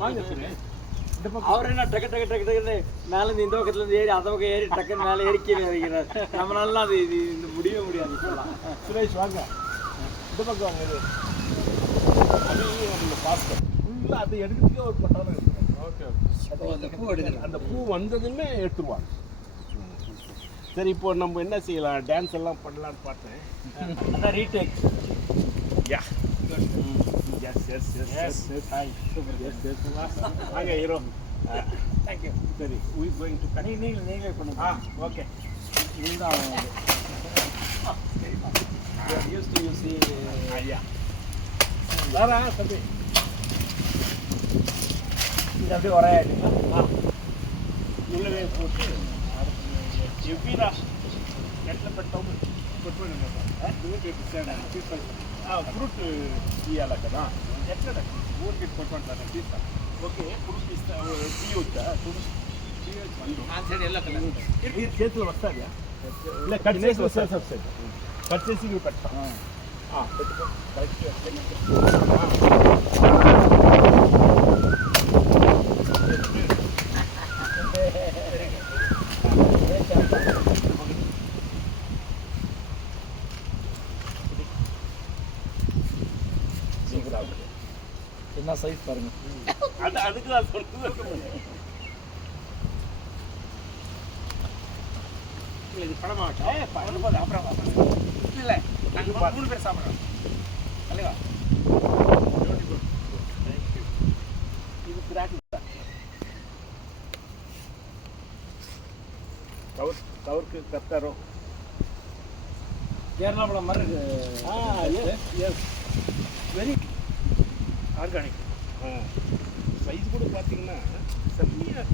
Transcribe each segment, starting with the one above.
வாங்க சுரேஷ். அவர் என்ன டக்கு டக்கு டக்கு டக்குன்னு மேலேருந்து இந்த பக்கத்துலேருந்து ஏறி அந்த பக்கம் ஏறி டக்குன்னு மேலே ஏறி கீழே இறங்கிறார். நம்மளால அது இது இந்த முடியவே முடியாது இப்போலாம். சுரேஷ் வாங்க, இந்த பக்கம் வாங்க. இது அது நம்ம பாஸ்கர் ஃபுல்லாக அதை எடுக்கிறதுக்கே ஒரு பட்டாளம் இருக்குது. Okay okay. அந்த பூ வந்ததுமே எடுத்துருவாங்க. சரி, இப்போ நம்ம என்ன செய்யலாம்? டான்ஸ் எல்லாம் பண்ணலான்னு பார்த்தேன். அதான் retake. Yeah yes yes yes yes yes hi yes yes வாங்க ஹீரோ. தேங்க்யூ. சரி, we going to cut. நீங்களே பண்ணுங்க. ஓகே. இதுதான் யூஸ் டு யூஸ் ஐயா லாரா தம்பி, இது அப்படியே வரையாடுங்களா? உள்ளவே போட்டு எப்படிடா ఎట్లా పెట్టాము పెట్టుకోండి. ఫ్రూట్ తీయాలి కదా, ఎట్లా ఊరికి కొట్టుకుంటాను తీస్తా. ఓకే, ఫ్రూట్ తీస్తా తీయొచ్చా? చేతులు వస్తాయా? ఇలా కట్ చేసి వస్తాయి. కట్ చేసి ఇవి పెడతాం. పెట్టుకో என்ன சைஸ் பாருங்க. அதுக்கு தான் சொல்லுங்க. இது படமா அப்புறம் இல்லை, நாங்கள் 3 பேர் சாப்பிட்றோம். அல்லவா? இது கிராக் கவருக்கு கத்தாரோ கேரளா பழம் மாதிரி இருக்கு. Yes very organic. சைஸ் கூட பார்த்தீங்கன்னா செம்மையாக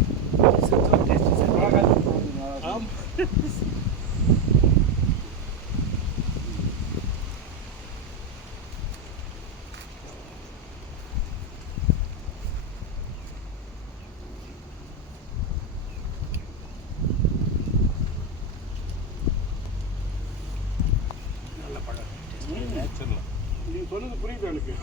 நல்ல பழம். நேச்சுரல். நீங்கள் சொன்னது புரியுது எனக்கு.